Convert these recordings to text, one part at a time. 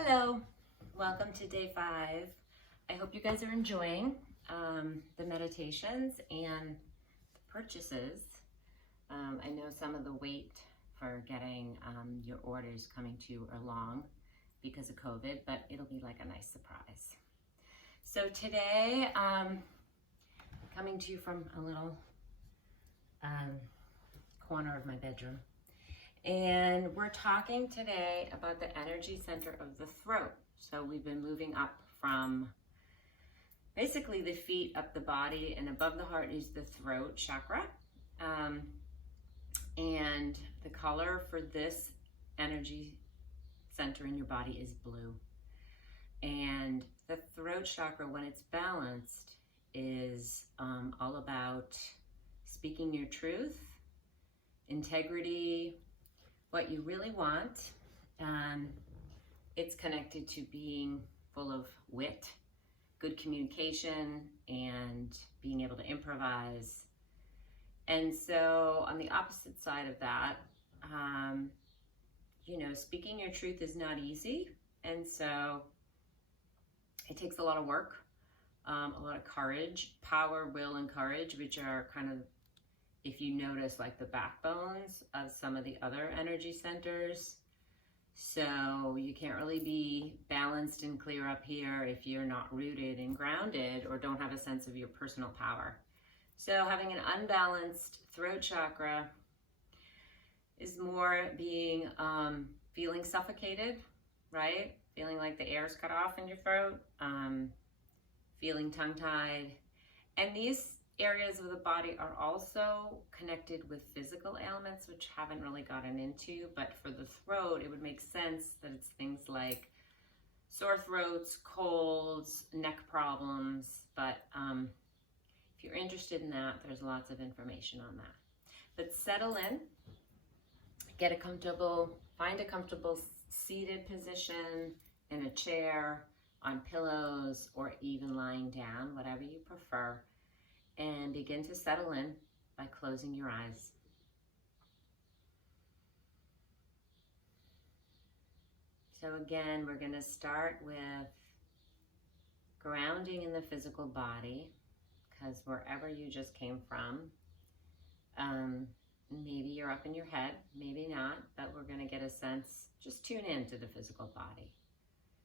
Hello, welcome to day 5. I hope you guys are enjoying the meditations and the purchases. I know some of the wait for getting your orders coming to you are long because of COVID, but it'll be like a nice surprise. So today, coming to you from a little corner of my bedroom. And we're talking today about the energy center of the throat. So we've been moving up from basically the feet up the body, and above the heart is the throat chakra. And the color for this energy center in your body is blue. And the throat chakra, when it's balanced, is all about speaking your truth, integrity, what you really want. It's connected to being full of wit, good communication, and being able to improvise. And so on the opposite side of that, speaking your truth is not easy. And so it takes a lot of work, a lot of courage, power, will, and courage, which are kind of, if you notice, like the backbones of some of the other energy centers. So you can't really be balanced and clear up here if you're not rooted and grounded or don't have a sense of your personal power. So having an unbalanced throat chakra is more being, feeling suffocated, right? Feeling like the air's cut off in your throat, feeling tongue-tied. And these areas of the body are also connected with physical ailments, which haven't really gotten into, but for the throat, it would make sense that it's things like sore throats, colds, neck problems. But if you're interested in that, there's lots of information on that. But settle in, find a comfortable seated position in a chair, on pillows, or even lying down, whatever you prefer. And begin to settle in by closing your eyes. So again, we're going to start with grounding in the physical body, because wherever you just came from, maybe you're up in your head, maybe not, but we're going to get a sense, just tune into the physical body.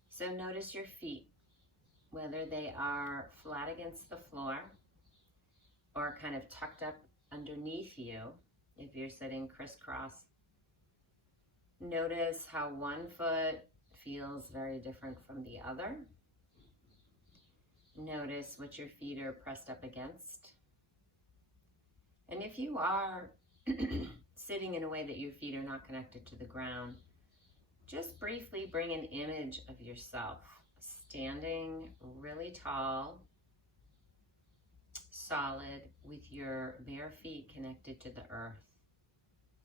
So notice your feet, whether they are flat against the floor or kind of tucked up underneath you if you're sitting crisscross. Notice how one foot feels very different from the other. Notice what your feet are pressed up against. And if you are sitting in a way that your feet are not connected to the ground, just briefly bring an image of yourself standing really tall, solid, with your bare feet connected to the earth.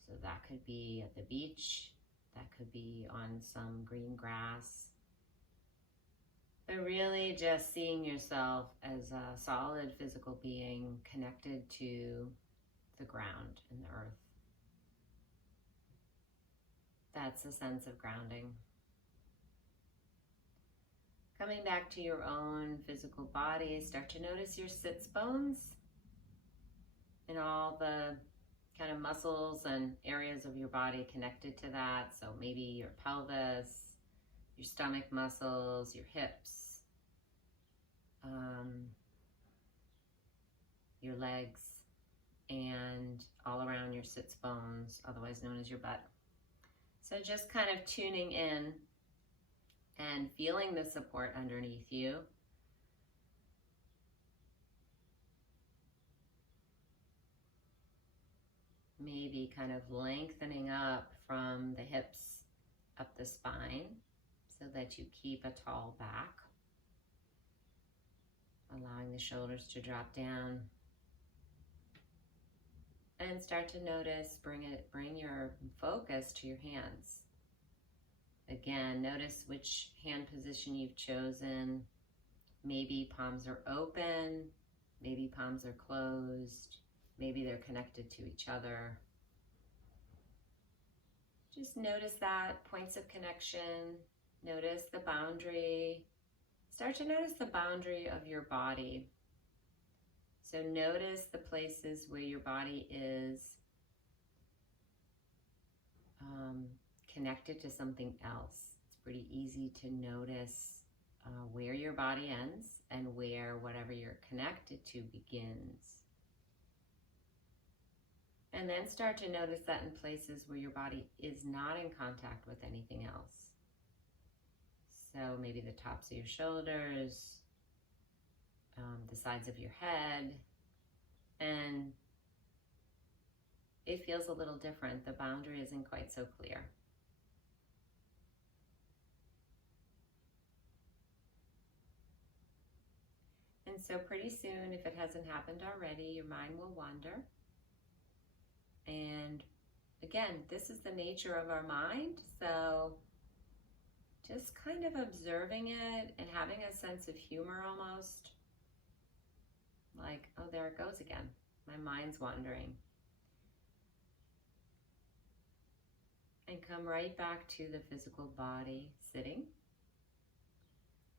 So that could be at the beach, that could be on some green grass, but really just seeing yourself as a solid physical being connected to the ground and the earth. That's a sense of grounding. Coming back to your own physical body, start to notice your sits bones and all the kind of muscles and areas of your body connected to that. So maybe your pelvis, your stomach muscles, your hips, your legs, and all around your sits bones, otherwise known as your butt. So just kind of tuning in and feeling the support underneath you. Maybe kind of lengthening up from the hips up the spine so that you keep a tall back. Allowing the shoulders to drop down. And start to notice, bring your focus to your hands. Again, notice which hand position you've chosen. Maybe palms are open, maybe palms are closed, maybe they're connected to each other. Just notice that, points of connection, Notice the boundary. Start to notice the boundary of your body. So notice the places where your body is connected to something else. It's pretty easy to notice where your body ends and where whatever you're connected to begins. And then start to notice that in places where your body is not in contact with anything else. So maybe the tops of your shoulders, the sides of your head, and it feels a little different. The boundary isn't quite so clear. And so pretty soon, if it hasn't happened already, your mind will wander. And again, this is the nature of our mind, so just kind of observing it and having a sense of humor almost. Like, oh, there it goes again. My mind's wandering. And come right back to the physical body sitting.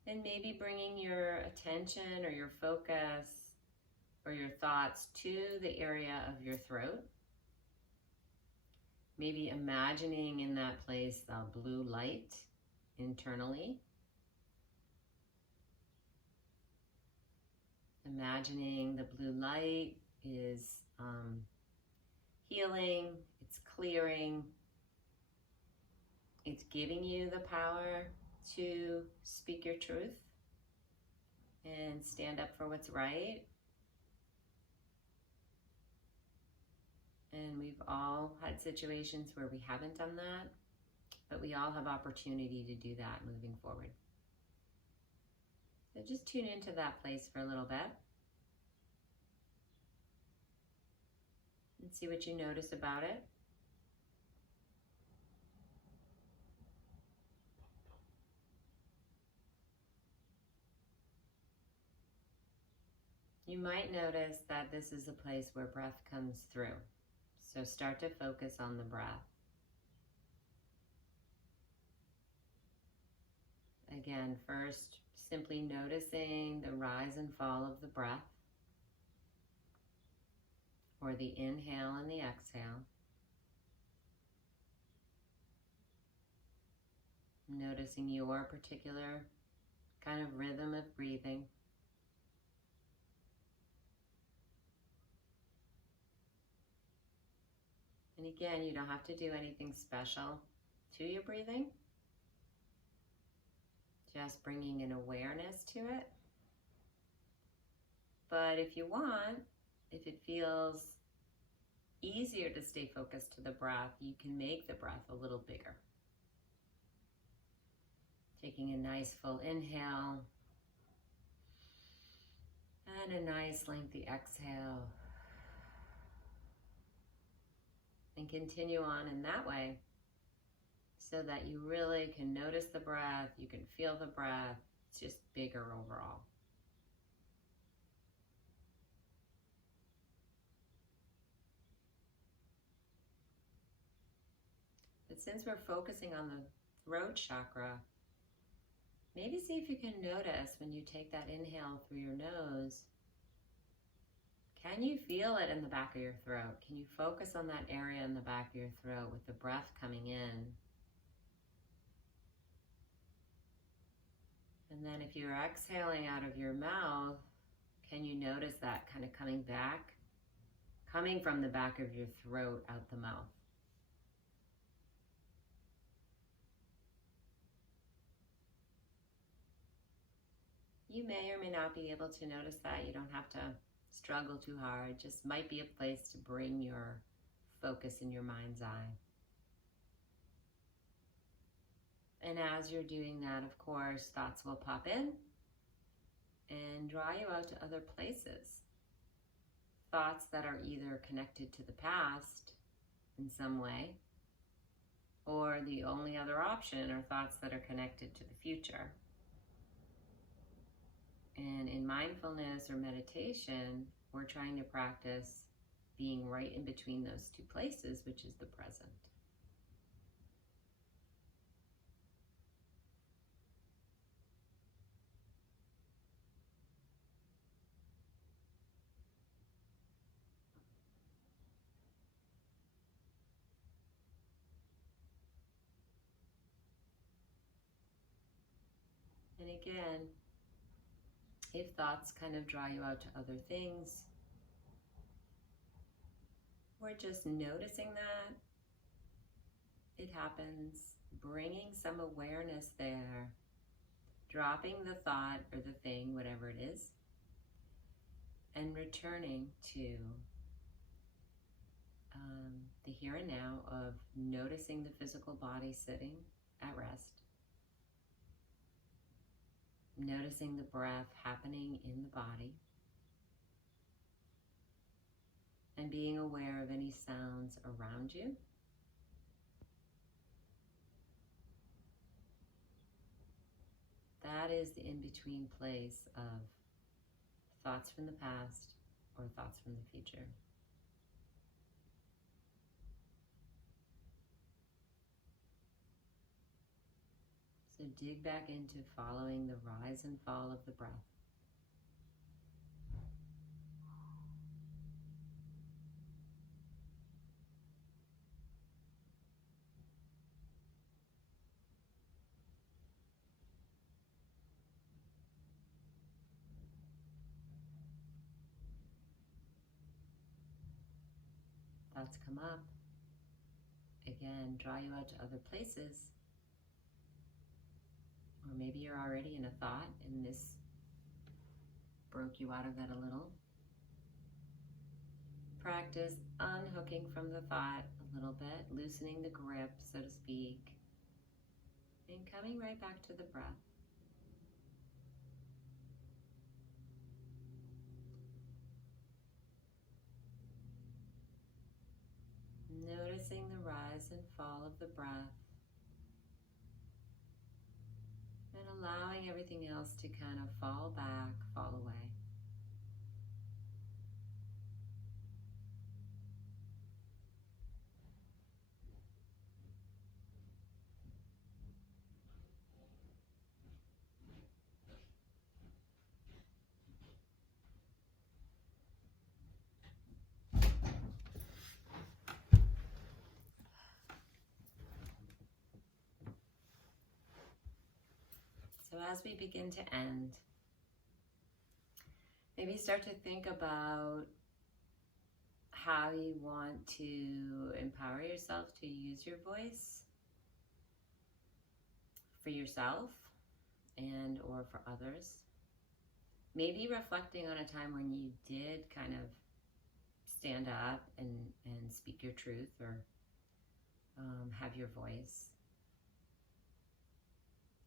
And maybe bringing your attention or your focus or your thoughts to the area of your throat. Maybe imagining in that place the blue light internally. Imagining the blue light is healing, it's clearing, it's giving you the power to speak your truth and stand up for what's right. And we've all had situations where we haven't done that, but we all have opportunity to do that moving forward. So just tune into that place for a little bit and see what you notice about it. You might notice that this is a place where breath comes through. So start to focus on the breath. Again, first, simply noticing the rise and fall of the breath, or the inhale and the exhale. Noticing your particular kind of rhythm of breathing. And again, you don't have to do anything special to your breathing. Just bringing an awareness to it. But if you want, if it feels easier to stay focused to the breath, you can make the breath a little bigger. Taking a nice full inhale and a nice lengthy exhale. And continue on in that way so that you really can notice the breath, you can feel the breath. It's just bigger overall. But since we're focusing on the throat chakra, maybe see if you can notice when you take that inhale through your nose, can you feel it in the back of your throat? Can you focus on that area in the back of your throat with the breath coming in? And then if you're exhaling out of your mouth, can you notice that kind of coming back? Coming from the back of your throat out the mouth. You may or may not be able to notice that. You don't have to struggle too hard. Just might be a place to bring your focus in your mind's eye. And as you're doing that, of course, thoughts will pop in and draw you out to other places. Thoughts that are either connected to the past in some way, or the only other option are thoughts that are connected to the future. And in mindfulness or meditation, we're trying to practice being right in between those two places, which is the present. And again, if thoughts kind of draw you out to other things, we're just noticing that it happens, bringing some awareness there, dropping the thought or the thing, whatever it is, and returning to the here and now of noticing the physical body sitting at rest, noticing the breath happening in the body, and being aware of any sounds around you. That is the in-between place of thoughts from the past or thoughts from the future. So dig back into following the rise and fall of the breath. Thoughts come up. Again, draw you out to other places. Or maybe you're already in a thought and this broke you out of that a little. Practice unhooking from the thought a little bit, loosening the grip, so to speak, and coming right back to the breath. Noticing the rise and fall of the breath, and allowing everything else to kind of fall back, fall away. So as we begin to end, maybe start to think about how you want to empower yourself to use your voice for yourself and or for others. Maybe reflecting on a time when you did kind of stand up and speak your truth or have your voice.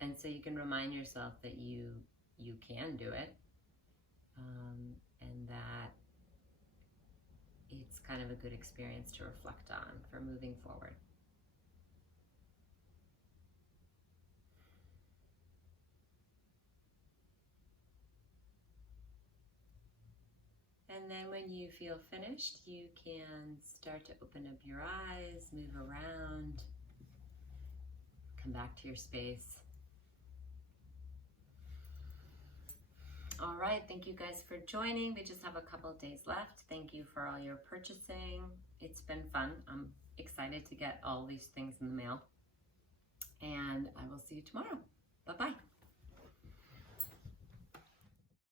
And so you can remind yourself that you can do it, and that it's kind of a good experience to reflect on for moving forward. And then when you feel finished, you can start to open up your eyes, move around, come back to your space. All right, thank you guys for joining. We just have a couple of days left. Thank you for all your purchasing. It's been fun. I'm excited to get all these things in the mail. And I will see you tomorrow. Bye-bye.